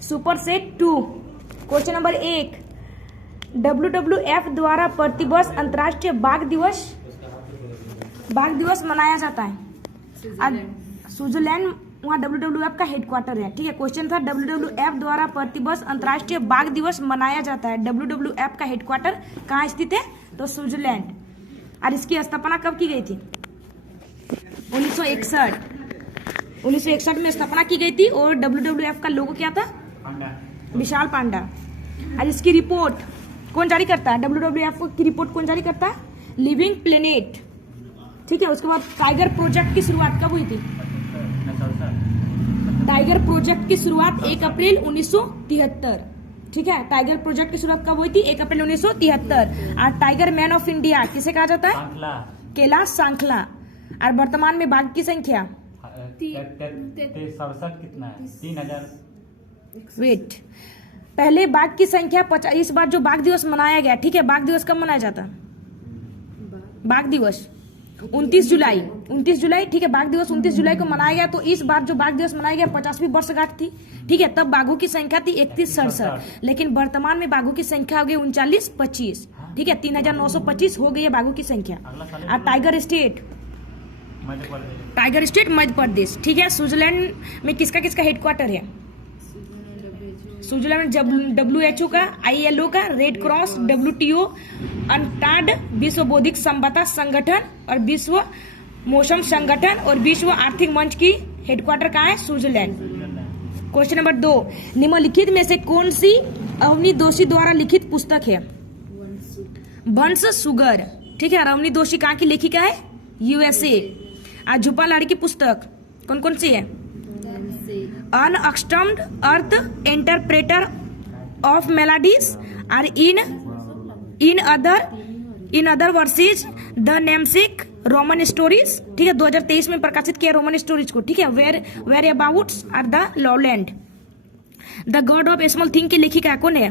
Superset 2। Question number 1, WWF द्वारा प्रतिवर्ष अंतर्राष्ट्रीय बाघ दिवस मनाया जाता है। स्विट्जरलैंड, वहाँ WWF का हेडक्वार्टर है। ठीक है, क्वेश्चन था WWF द्वारा प्रतिवर्ष अंतर्राष्ट्रीय बाघ दिवस मनाया जाता है। WWF का हेडक्वार्टर कहाँ स्थित है? तो स्विट्जरलैंड। और इसकी स्थापना कब की गई थी? 1961 में स्थापना की गई थी। और WWF का लोगो क्या था? विशाल पांडा। और इसकी रिपोर्ट कौन जारी करता है? WWF की रिपोर्ट कौन जारी करता है? Living planet. ठीक है, उसके बाद टाइगर प्रोजेक्ट की शुरुआत कब हुई थी? टाइगर प्रोजेक्ट की शुरुआत 1 अप्रैल 1973। ठीक है, टाइगर प्रोजेक्ट की शुरुआत कब हुई थी? 1 अप्रैल 1973। और टाइगर मैन ऑफ इंडिया किसे कहा जाता है? कैलाश सांखला। और वर्तमान में बाघ की संख्या 67 कितना है? 3000। वेट, पहले बाघ की संख्या 50। इस बार जो बाघ दिवस मनाया गया, ठीक है, बाघ दिवस कब मनाया जाता है? बाघ दिवस 29 जुलाई। ठीक है, बाघ दिवस 29 जुलाई को मनाया गया। तो इस बार जो बाघ दिवस मनाया गया 50वीं वर्षगांठ थी। ठीक है, तब बाघों की संख्या थी 3167, लेकिन वर्तमान में बाघों की संख्या हो गई 3925। ठीक है, 3925 हो गई है बाघों की संख्या। और टाइगर स्टेट मध्य प्रदेश। ठीक है, स्विट्जरलैंड में किसका हेडक्वार्टर है? स्विट्जरलैंड में WHO का, ILO का, रेड क्रॉस, WTO, अनटाड, विश्व बौद्धिक संपदा संगठन और विश्व मौसम संगठन और विश्व आर्थिक मंच की हेडक्वार्टर कहाँ है? स्विट्जरलैंड। क्वेश्चन नंबर 2, निम्नलिखित में से कौन सी अवनी जोशी द्वारा लिखित पुस्तक है? वंश सुगर। ठीक है, अवनी जोशी कहाँ की लेखिका है? USA। आज झुपा लाड़ी की पुस्तक कौन सी है? अनअकस्टम्ड अर्थ, इंटरप्रेटर ऑफ मेलोडीज और in other versus the namesake Roman stories. ठीक है, 2023 में प्रकाशित किया रोमन स्टोरीज को। ठीक है, whereabouts are the lowland. The god of small thing के लेखिका कौन है?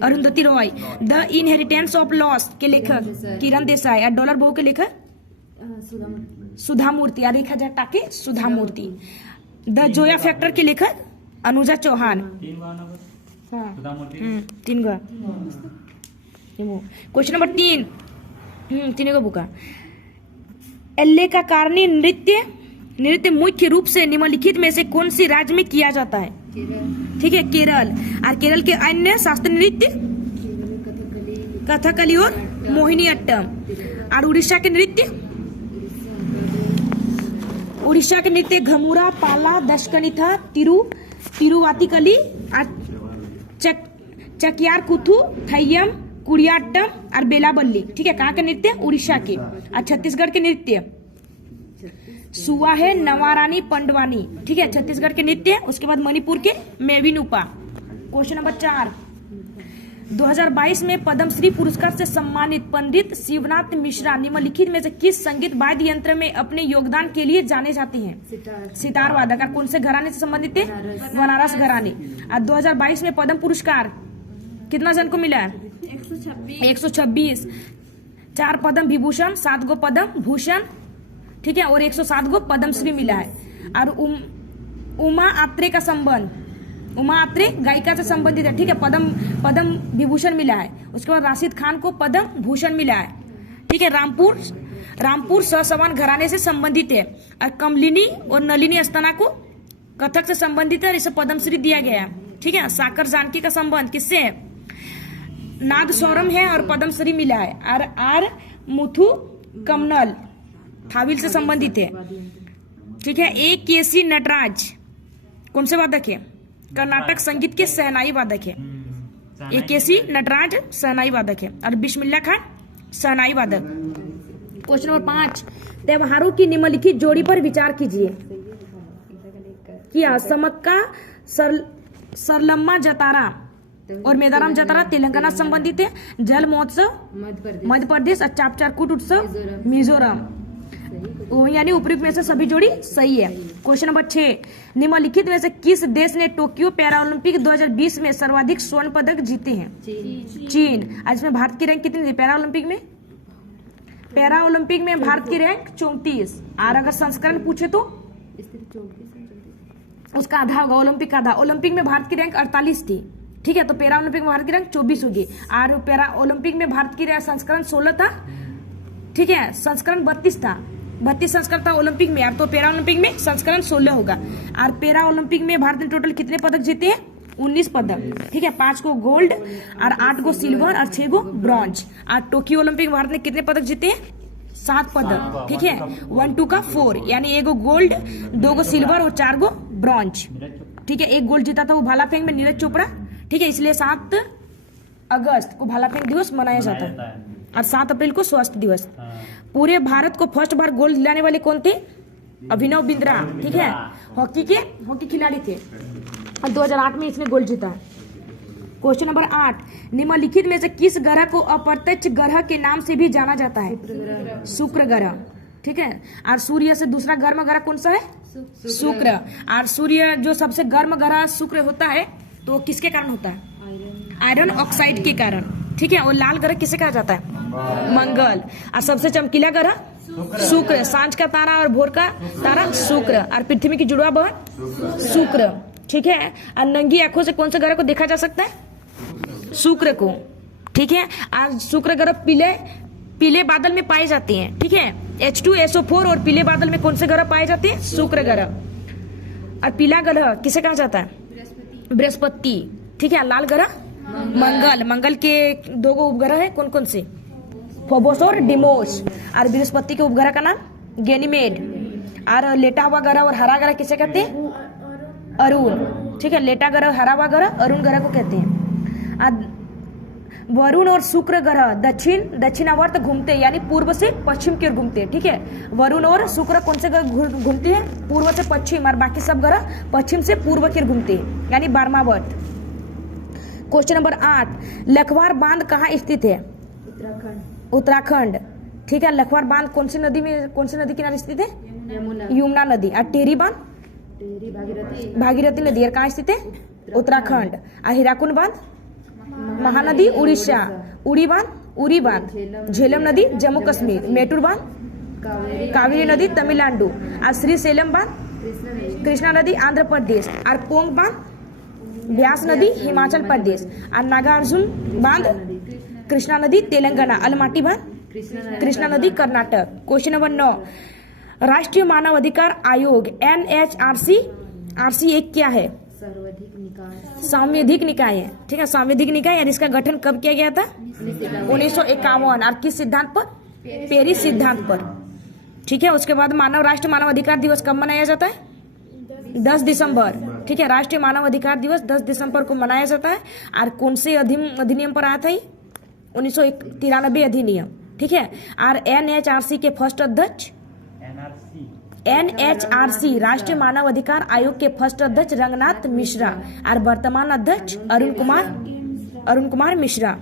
Arundhati Roy. The inheritance of loss के लेखक किरण देसाई। और डॉलर बहू के लेखक सुधा मूर्ति। और रेखा जटा के सुधा मूर्ति। द जोया फैक्टर के लेखक अनुजा चौहान। 3 गो। क्वेश्चन नंबर 3, 3 को बुका। एल्ले का कारणी नृत्य मुख्य रूप से निम्नलिखित में से कौन सी राज्य में किया जाता है? ठीक है, केरल। और केरल के अन्य शास्त्रीय नृत्य कथकली और मोहिनीअट्टम। और उड़ीसा के नृत्य घमुरा, पाला, दशकनिथा, तिरुवातिकली, चकियार कुथु, थय्यम, कुड़ियाट्टम और बेलाबल्ली। ठीक है, कहाँ के नृत्य? उड़ीसा के। और छत्तीसगढ़ के नृत्य सुआ है, नवारानी, पंडवानी। ठीक है, छत्तीसगढ़ के नृत्य। उसके बाद मणिपुर के मेविनुपा। क्वेश्चन नंबर 4, 2022 में पद्मश्री पुरस्कार से सम्मानित पंडित शिवनाथ मिश्रा निम्नलिखित में से किस संगीत वाद्य यंत्र में अपने योगदान के लिए जाने जाते हैं? सितार वादक। कौन से घराने से संबंधित है? बनारस घराने। और 2022 में पद्म पुरस्कार कितना जन को मिला है? 126। 4 पद्म विभूषण, 7 गो पद्म भूषण। ठीक है, और 107 गो पद्मश्री मिला है। और उमा आत्रे का संबंध, उमा आत्रे गायिका से संबंधित है। ठीक है, पद्म विभूषण मिला है। उसके बाद राशिद खान को पद्म भूषण मिला है। ठीक है, रामपुर ससवान घराने से संबंधित है। और कमलिनी और नलिनी अस्थाना को कथक से संबंधित है और इसे पद्मश्री दिया गया है। ठीक है, साकर जानकी का संबंध किससे है? नाद सौरम है और पद्मश्री मिला है। और आर मुथु कमनल थाविल से संबंधित है। ठीक है, A.K.C. नटराज कौन से वादक है? कर्नाटक संगीत के सहनाई वादक है। A.K.C. नटराज सहनाई वादक है। और बिस्मिल्लाह खान सहनाई वादक। क्वेश्चन नंबर 5, त्योहारों की निम्नलिखित जोड़ी पर विचार कीजिए। किया समक्का, सरलम्मा जतारा और मेदाराम जतारा तेलंगाना संबंधित है। जल महोत्सव मध्य प्रदेश। और चापचारकूट उत्सव मिजोरम। यानी उपयुक्त में से सभी जोड़ी सही है। क्वेश्चन नंबर 6, निम्नलिखित में से किस देश ने टोक्यो पैरालंपिक 2020 में सर्वाधिक स्वर्ण पदक जीते हैं? चीन। आज में भारत की रैंक कितनी थी पैरालंपिक में? भारत की रैंक 34। और अगर संस्करण पूछे तो उसका आधा होगा, ओलंपिक का आधा। ओलंपिक में भारत की रैंक 48 थी, ठीक है, तो पैरा ओलंपिक में भारत की रैंक 24 होगी। और पैरा ओलंपिक में भारत की संस्करण 16 था, ठीक है, संस्करण 32 था, 32 संस्करण था ओलंपिक में, तो पैरा ओलंपिक में संस्करण 16 होगा। और पैरा ओलंपिक में भारत ने टोटल कितने पदक जीते हैं? 19 पदक, ठीक है, 5 को गोल्ड और 8 को सिल्वर और 6 को ब्रॉन्ज। और टोक्यो ओलंपिक में भारत ने कितने पदक जीते हैं? 7 पदक, ठीक है, 1 2 का 4, यानी 1 गोल्ड, 2 को सिल्वर और 4 को ब्रॉन्ज, ठीक है। 1 गोल्ड जीता था वो भाला फेंक में नीरज चोपड़ा, ठीक है, इसलिए 7 अगस्त को भाला फेंक दिवस मनाया जाता है और 7 अप्रैल को स्वास्थ्य दिवस। पूरे भारत को फर्स्ट बार गोल्ड दिलाने वाले कौन थे? अभिनव बिंद्रा, ठीक है, हॉकी खिलाड़ी थे और 2008 में इसने गोल्ड जीता। क्वेश्चन नंबर 8, निम्नलिखित में से किस ग्रह को अप्रत्यक्ष ग्रह के नाम से भी जाना जाता है? शुक्र ग्रह, ठीक है। और सूर्य से दूसरा गर्म ग्रह कौन सा है? शुक्र। और सूर्य जो सबसे गर्म ग्रह शुक्र होता है, तो किसके कारण होता है? आयरन ऑक्साइड के कारण, ठीक है। और लाल ग्रह किसे कहा जाता है? मंगल। और सबसे चमकीला ग्रह शुक्र, सांझ का तारा और भोर का तारा शुक्र, और पृथ्वी की जुड़वा बहन शुक्र, ठीक है। और नंगी आंखों से कौन से ग्रह को देखा जा सकता है? शुक्र को, ठीक है। आज शुक्र ग्रह पीले बादल में पाए जाते हैं, ठीक है, H2SO4, और पीले बादल में कौन से ग्रह पाए जाते हैं? शुक्र ग्रह। और पीला ग्रह किसे कहा जाता है? बृहस्पति, ठीक है। लाल ग्रह मंगल। मंगल के 2 उपग्रह है, कौन कौन से? फोबोस और डिमोस। और बृहस्पति के उपग्रह का नाम गैनीमेड। और लेटा हुआ ग्रह और हरा ग्रह किसे कहते हैं? अरुण, ठीक है। लेटा ग्रह, हरा हुआ ग्रह अरुण ग्रह को कहते हैं। वरुण और शुक्र ग्रह दक्षिणावर्त घूमते हैं, यानी पूर्व से पश्चिम की ओर घूमते हैं, ठीक है। वरुण और शुक्र कौन से ग्रह घूमते हैं? पूर्व से पश्चिम, और बाकी सब ग्रह पश्चिम से पूर्व की ओर घूमते हैं, यानी 12वां। क्वेश्चन नंबर 8, लखवार बांध कहाँ स्थित है? उत्तराखंड, ठीक है। लखवार बांध कौन सी नदी किनारे स्थित है? यमुना नदी। और टेहरी बांध? भागीरथी नदी। और कहाँ स्थित है? उत्तराखंड। और हीराकुंड बांध? महानदी उड़ीसा। उरी बांध झेलम नदी जम्मू कश्मीर। मेटूर बांध? कावेरी नदी तमिलनाडु। और श्रीशैलम बांध? कृष्णा नदी आंध्र प्रदेश। और पोंग बांध? ब्यास नदी हिमाचल प्रदेश। और नागार्जुन बांध? कृष्णा नदी तेलंगाना। अलमाटी बांध? कृष्णा नदी कर्नाटक। क्वेश्चन नंबर 9, राष्ट्रीय मानव अधिकार आयोग NHRC एक क्या है? सांविधिक निकाय है, ठीक है, सांविधिक निकाय। और इसका गठन कब किया गया था? 1951। और किस सिद्धांत पर? पेरिस सिद्धांत पर, ठीक है। उसके बाद राष्ट्रीय मानव अधिकार दिवस कब मनाया जाता है? 10 दिसंबर, ठीक है। राष्ट्रीय मानव अधिकार दिवस 10 दिसंबर को मनाया जाता है। और कौन से अधिनियम पर आया था ये? 1993 अधिनियम, ठीक है। और NHRC के फर्स्ट अध्यक्ष NHRC राष्ट्रीय मानव अधिकार आयोग के फर्स्ट अध्यक्ष रंगनाथ मिश्रा और वर्तमान अध्यक्ष अरुण कुमार मिश्रा,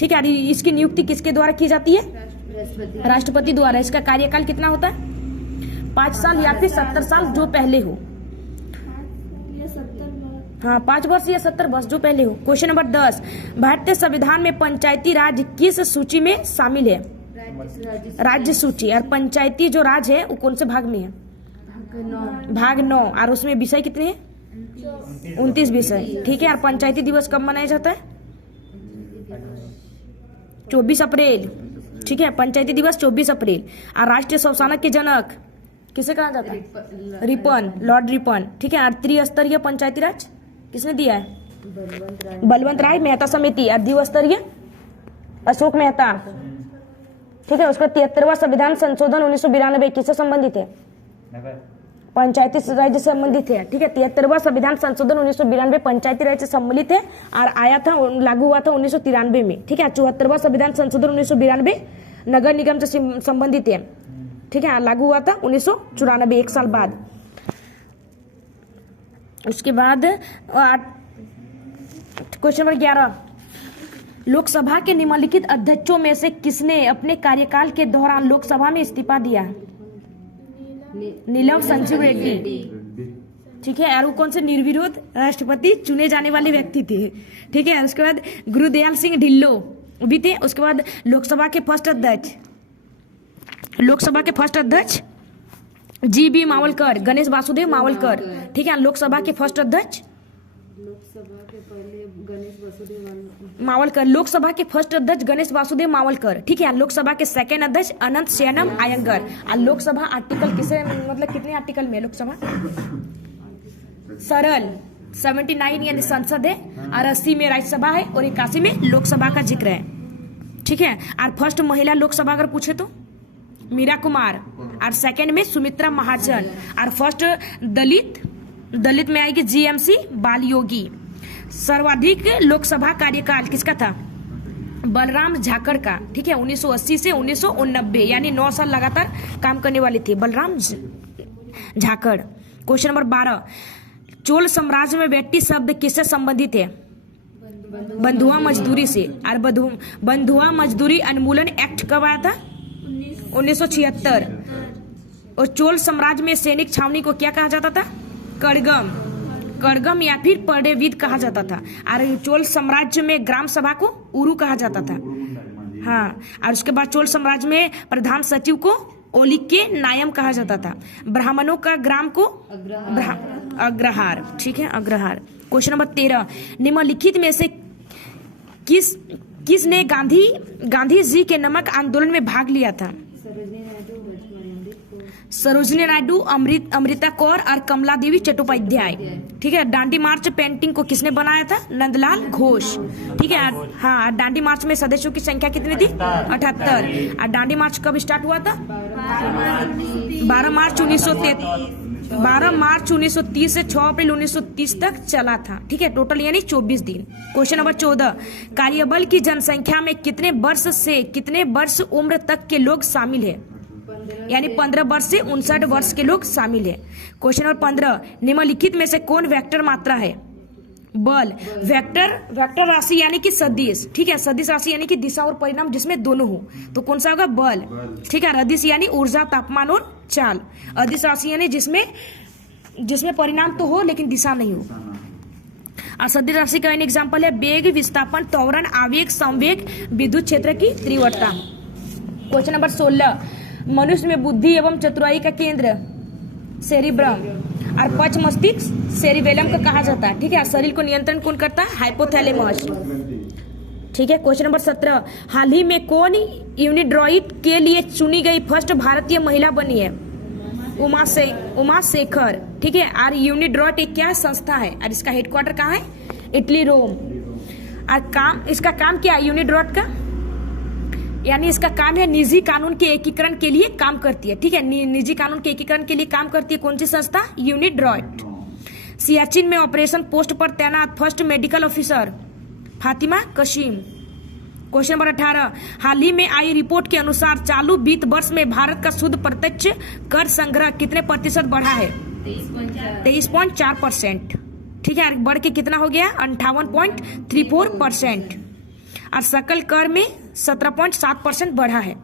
ठीक है। इसकी नियुक्ति किसके द्वारा की जाती है? राष्ट्रपति द्वारा। इसका कार्यकाल कितना होता है? 5 साल या फिर 70 साल, जो पहले हो। हाँ, 5 वर्ष या 70 वर्ष, जो पहले हो। क्वेश्चन नंबर 10, भारतीय संविधान में पंचायती राज किस सूची में शामिल है? राज्य सूची। और पंचायती जो राज है वो कौन से भाग में है? भाग 9। और उसमें विषय कितने हैं? 29 विषय, ठीक है। और पंचायती दिवस कब मनाया जाता है? 24 अप्रैल, ठीक है। पंचायती दिवस 24 अप्रैल। और राष्ट्रीय स्वशानक के जनक किसे कहा जाता है? रिपन, लॉर्ड रिपन, ठीक है। और त्रिस्तरीय पंचायती राज किसने दिया है? बलवंत राय मेहता समिति। और द्विस्तरीय अशोक मेहता, ठीक है। उसका 73वां संविधान संशोधन 1992 किससे संबंधित है? पंचायती राज से संबंधित है, ठीक है। 73वां संविधान संशोधन 1992 पंचायती राज से सम्मिलित है और आया था, लागू हुआ था 1993 में, ठीक है। 74वां संविधान संशोधन 1992 नगर निगम से संबंधित है, ठीक है। लागू हुआ था 1994, 1 साल बाद। उसके बाद क्वेश्चन नंबर 11, लोकसभा के निम्नलिखित अध्यक्षों में से किसने अपने कार्यकाल के दौरान लोकसभा में इस्तीफा दिया? नीलम संजीव रेड्डी, ठीक है। और वो कौन से निर्विरोध राष्ट्रपति चुने जाने वाले व्यक्ति थे, ठीक है। उसके बाद गुरुदयाल सिंह ढिल्लो भी थे। उसके बाद लोकसभा के फर्स्ट अध्यक्ष GB मावलकर, गणेश वासुदेव मावलकर, ठीक है। लोकसभा के फर्स्ट अध्यक्ष लोकसभा के पहले गणेश वासुदेव मावलकर, लोकसभा के फर्स्ट अध्यक्ष गणेश वासुदेव मावलकर, ठीक है। लोकसभा के सेकंड अध्यक्ष अनंत शयनम अयंगर। और लोकसभा आर्टिकल किसे मतलब कितने आर्टिकल में लोकसभा? सरल 79 यानी संसद है, और 80 में राज्यसभा है, और 81 में लोकसभा का जिक्र है, ठीक है। और फर्स्ट महिला लोकसभा अगर पूछे तो मीरा कुमार, और सेकंड में सुमित्रा महाजन, और फर्स्ट दलित में आएगी GMC बाल योगी। सर्वाधिक लोकसभा कार्यकाल किसका था? बलराम झाकड़ का, ठीक है। 1980 से 1989 यानी 9 साल लगातार काम करने वाले थे बलराम झाकड़। क्वेश्चन नंबर 12, चोल साम्राज्य में व्यक्ति शब्द किससे संबंधित है? बंधुआ मजदूरी से। और बंधुआ मजदूरी उन्मूलन एक्ट कब आया था? 1976। और चोल साम्राज्य में सैनिक छावनी को क्या कहा जाता था? कड़गम या फिर पर्डेविद कहा जाता था। और चोल साम्राज्य में ग्राम सभा को उरु कहा जाता था, हाँ। और उसके बाद चोल साम्राज्य में प्रधान सचिव को ओलिके नायम कहा जाता था। ब्राह्मणों का ग्राम को अग्रहार, ठीक है, अग्रहार। क्वेश्चन नंबर 13, निम्नलिखित में से किसने गांधी जी के नमक आंदोलन में भाग लिया था? सरोजिनी नायडू, अमृता कौर और कमला देवी चट्टोपाध्याय, ठीक है। डांडी मार्च पेंटिंग को किसने बनाया था? नंदलाल घोष, ठीक है। हाँ, डांडी मार्च में सदस्यों की संख्या कितनी थी? 78। और डांडी मार्च कब स्टार्ट हुआ था? 12 मार्च 1930 से 6 अप्रैल 1930 तक चला था, ठीक है। टोटल यानी 24 दिन। क्वेश्चन नंबर 14, कार्यबल की जनसंख्या में कितने वर्ष से कितने वर्ष उम्र तक के लोग शामिल है? यानी 15 वर्ष से 59 वर्ष के लोग शामिल है। क्वेश्चन नंबर 15, निम्नलिखित में से कौन वेक्टर मात्रा है? बल। वेक्टर राशि यानी कि सदिश, ठीक है। सदिश राशि यानी कि दिशा और परिणाम जिसमें दोनों हो, तो कौन सा होगा? बल, ठीक है। अदिश यानी ऊर्जा, तापमान और चाल। अदिश राशि यानी जिसमें परिणाम तो हो लेकिन दिशा नहीं हो। और सदिश राशि का एग्जाम्पल है वेग, विस्थापन, त्वरण, आवेग, संवेग, विद्युत क्षेत्र की तीव्रता। क्वेश्चन नंबर 16, मनुष्य में बुद्धि एवं चतुराई का केंद्र सेरिब्रम, और पक्ष मस्तिष्क सेरिबेलम का कहा जाता है, ठीक है। शरीर को नियंत्रण कौन करता है? हाइपोथैलेमस, ठीक है। क्वेश्चन नंबर 17, हाल ही में कौन यूनिड्रॉइड के लिए चुनी गई फर्स्ट भारतीय महिला बनी है? उमा शेखर, ठीक है। और यूनिड्रॉइड एक क्या संस्था है और इसका हेडक्वार्टर कहाँ है? इटली, रोम। और इसका काम क्या है यूनिड्रॉइड का? यानी इसका काम है निजी कानून के एकीकरण के लिए काम करती है, ठीक है। निजी कानून के एकीकरण के लिए काम करती है कौन सी संस्था? यूनिड्रॉइड। सियाचिन में ऑपरेशन पोस्ट पर तैनात first medical officer Fatima Kashim. Question number 18, हाल ही में आई रिपोर्ट के अनुसार चालू वित्त वर्ष में भारत का शुद्ध प्रत्यक्ष कर संग्रह कितने प्रतिशत बढ़ा है? 23.4%, ठीक है। बढ़ के कितना हो गया? 58.34%। और सकल कर में 17.7% बढ़ा है।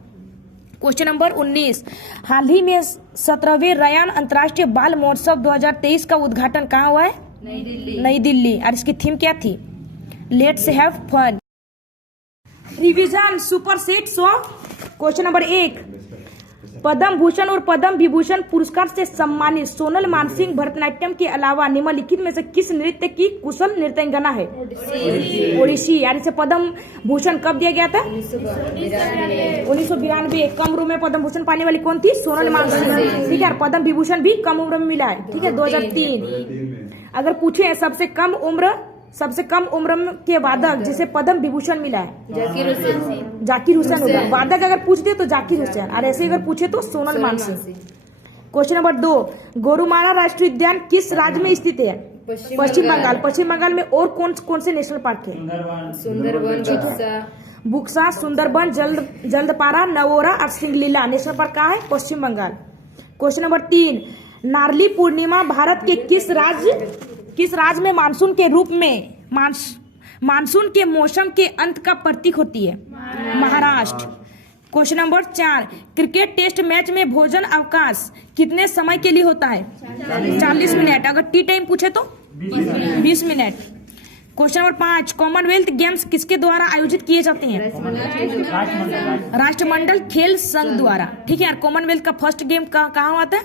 क्वेश्चन नंबर 19, हाल ही में 17वें रयान अंतर्राष्ट्रीय बाल महोत्सव 2023 का उद्घाटन कहाँ हुआ है? नई दिल्ली। और इसकी थीम क्या थी? Let's have fun. Revision super set 100। Question number 1, Padma Bhushan और पद्म विभूषण पुरस्कार से सम्मानित सोनल मानसिंह भरतनाट्यम के अलावा निम्नलिखित में से किस नृत्य की कुशल नृत्यांगना है? ओडिसी। यानी से पद्म भूषण कब दिया गया था? 1992। कम उम्र में पद्म भूषण पाने वाली कौन थी? सोनल मानसिंह, ठीक है। पद्म विभूषण भी कम उम्र में मिला है, ठीक है, 2003। अगर पूछे सबसे कम उम्र के वादक जिसे पद्म विभूषण मिला है? जाकिर हुसैन होगा। वादक अगर पूछ दे तो जाकिर हुसैन, और ऐसे अगर पूछे तो सोनल मानसिंह। क्वेश्चन नंबर 2, गोरुमारा राष्ट्रीय उद्यान किस राज्य में स्थित है? पश्चिम बंगाल। पश्चिम बंगाल में और कौन से नेशनल पार्क है? सुंदरबन, बुक्सा, सुंदरबन, जल्दपारा, नवोरा और सिंगलीला नेशनल पार्क कहाँ है? पश्चिम बंगाल। क्वेश्चन नंबर 3, नारली पूर्णिमा भारत के किस राज्य में मानसून के रूप में मानसून के मौसम के अंत का प्रतीक होती है? Maharashtra. Question number 4, cricket test match में भोजन अवकाश कितने समय के लिए होता है? 40 मिनट। अगर टी टाइम पूछे तो 20 minute. Question number 5, Commonwealth games किसके द्वारा आयोजित किए जाते हैं? राष्ट्रमंडल खेल संघ द्वारा, ठीक है। कॉमनवेल्थ का फर्स्ट गेम कहाँ हुआ था?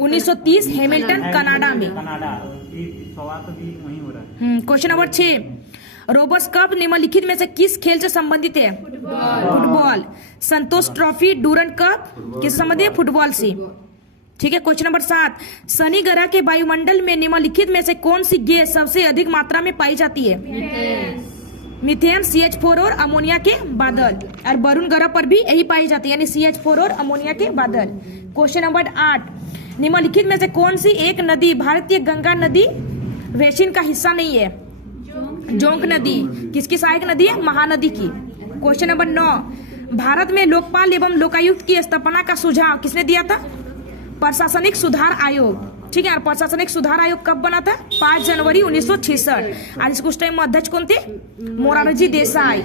1930 हैमिल्टन कनाडा में। कनाडा, ये सवाल तो भी वहीं हो रहा है। क्वेश्चन नंबर 6, रोबर्ट्स कप निम्नलिखित में से किस खेल से संबंधित है? फुटबॉल। संतोष ट्रॉफी, डूरंड कप किस संबंधित है? फुटबॉल से। ठीक है। क्वेश्चन नंबर 7, शनि ग्रह के वायुमंडल में निम्नलिखित में से कौन सी गैस सबसे अधिक मात्रा में पाई जाती है? मीथेन, CH4 और अमोनिया के बादल। और वरुण ग्रह पर भी यही पाई जाती है, यानी CH4 और अमोनिया के बादल। क्वेश्चन नंबर 8, निम्नलिखित में से कौन सी एक नदी भारतीय गंगा नदी बेसिन का हिस्सा नहीं है? जोंक नदी। किसकी सहायक नदी है? महानदी की। क्वेश्चन नंबर 9, भारत में लोकपाल एवं लोकायुक्त की स्थापना का सुझाव किसने दिया था? प्रशासनिक सुधार आयोग। ठीक है। और प्रशासनिक सुधार आयोग कब बना था? 5 जनवरी 1966। और इसको उस टाइम अध्यक्ष कौन थे? मोरारजी देसाई।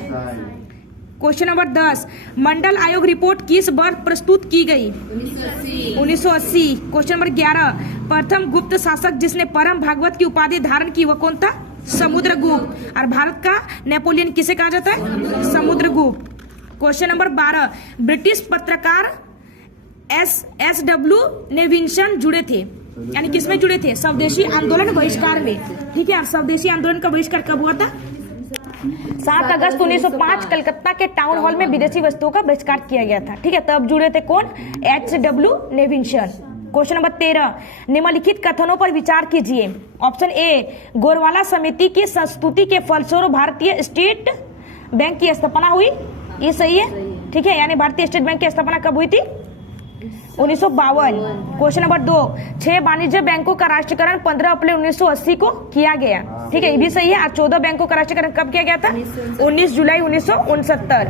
क्वेश्चन नंबर 10, मंडल आयोग रिपोर्ट किस वर्ष प्रस्तुत की गई? 1980। क्वेश्चन नंबर 11, प्रथम गुप्त शासक जिसने परम भागवत की उपाधि धारण की वह कौन था? समुद्रगुप्त। और भारत का नेपोलियन किसे कहा जाता है? समुद्रगुप्त। क्वेश्चन नंबर 12, ब्रिटिश पत्रकार SW नेविंसन जुड़े थे, यानी किसमें जुड़े थे? स्वदेशी आंदोलन बहिष्कार में। ठीक है। और स्वदेशी आंदोलन का बहिष्कार कब हुआ था? 7 अगस्त 1905 कलकत्ता के टाउन हॉल में विदेशी वस्तुओं का बहिष्कार किया गया था। ठीक है। तब जुड़े थे कौन? SW Nevinson. क्वेश्चन नंबर 13, निम्नलिखित कथनों पर विचार कीजिए। ऑप्शन ए, गोरवाला समिति की संस्तुति के फलस्वरूप भारतीय स्टेट बैंक की स्थापना हुई। ये सही है। ठीक है। यानी भारतीय स्टेट बैंक की स्थापना कब हुई थी? 1952। क्वेश्चन नंबर 2, 6 वाणिज्य बैंकों का राष्ट्रीयकरण 15 अप्रैल 1980 को किया गया। ठीक है। ये भी सही है। और 14 बैंकों का राष्ट्रीयकरण कब किया गया था? 19 जुलाई 1969।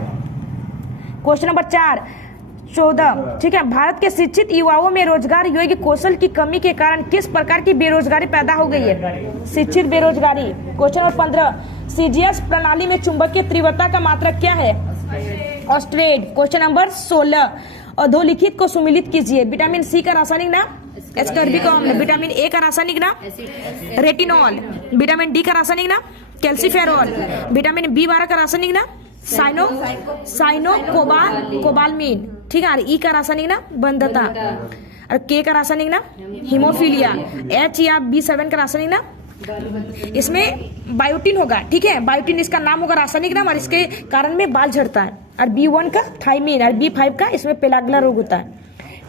Question number 4, 14। ठीक है। भारत के शिक्षित युवाओं में रोजगार योग्य कौशल की कमी के कारण किस प्रकार की बेरोजगारी पैदा हो गई है? शिक्षित बेरोजगारी। क्वेश्चन नंबर 15, CGS प्रणाली में चुंबकीय तीव्रता का मात्रक क्या है? ऑस्ट्रेड। क्वेश्चन नंबर 16, अधोलिखित को सुमिलित कीजिए। विटामिन सी का रासायनिक नाम? एस्कॉर्बिक अम्ल। विटामिन ए का रासायनिक नाम? रेटिनॉल। विटामिन डी का रासायनिक नाम? कैल्सीफेरॉल। विटामिन B12 का रासायनिक नाम? साइनोकोबालमीन। ठीक है। और ई का रासायनिक नाम? बंधता। और के का रासायनिक नाम? हीमोफीलिया। H या B7 का रासायनिक नाम? इसमें बायोटिन होगा। ठीक है। बायोटिन इसका नाम होगा, रासायनिक नाम, और इसके कारण में बाल झड़ता है। और B1 का थाइमिन, और B5 का इसमें पेलाग्ला रोग होता है।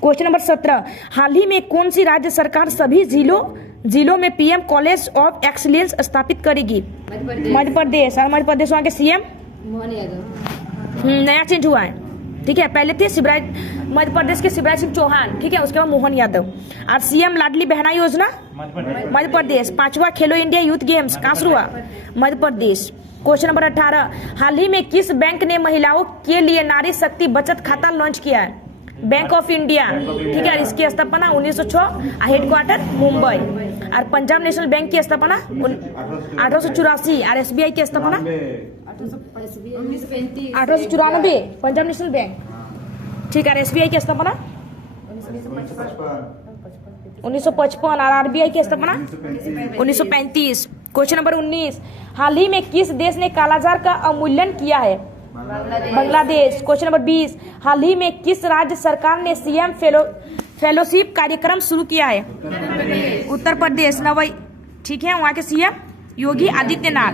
क्वेश्चन नंबर 17, हाल ही में कौन सी राज्य सरकार सभी जिलों में PM कॉलेज ऑफ एक्सीलेंस स्थापित करेगी? मध्य प्रदेश। और मध्य प्रदेश वहाँ के CM मोहन यादव। नया चेंज हुआ है। ठीक है। पहले थे मध्य प्रदेश के शिवराज सिंह चौहान। ठीक है। उसके बाद मोहन यादव। और CM लाडली बहना योजना? मध्य प्रदेश। 5वां खेलो इंडिया यूथ गेम्स कहाँ शुरू हुआ? मध्य प्रदेश। क्वेश्चन नंबर 18, हाल ही में किस बैंक ने महिलाओं के लिए नारी शक्ति बचत खाता लॉन्च किया है? Bank of India. ठीक है। इसकी स्थापना 1906, हेडक्वार्टर मुंबई। और पंजाब नेशनल बैंक की स्थापना 1884। और SBI की स्थापना 1894, पंजाब नेशनल बैंक। ठीक है। SBI की स्थापना 1955। और RBI की स्थापना 1935। क्वेश्चन नंबर 19, हाल ही में किस देश ने कालाजार का अवमूल्यन किया है? बांग्लादेश। क्वेश्चन नंबर 20, हाल ही में किस राज्य सरकार ने CM फेलोशिप कार्यक्रम शुरू किया है? उत्तर प्रदेश। ठीक है। वहाँ के CM योगी आदित्यनाथ।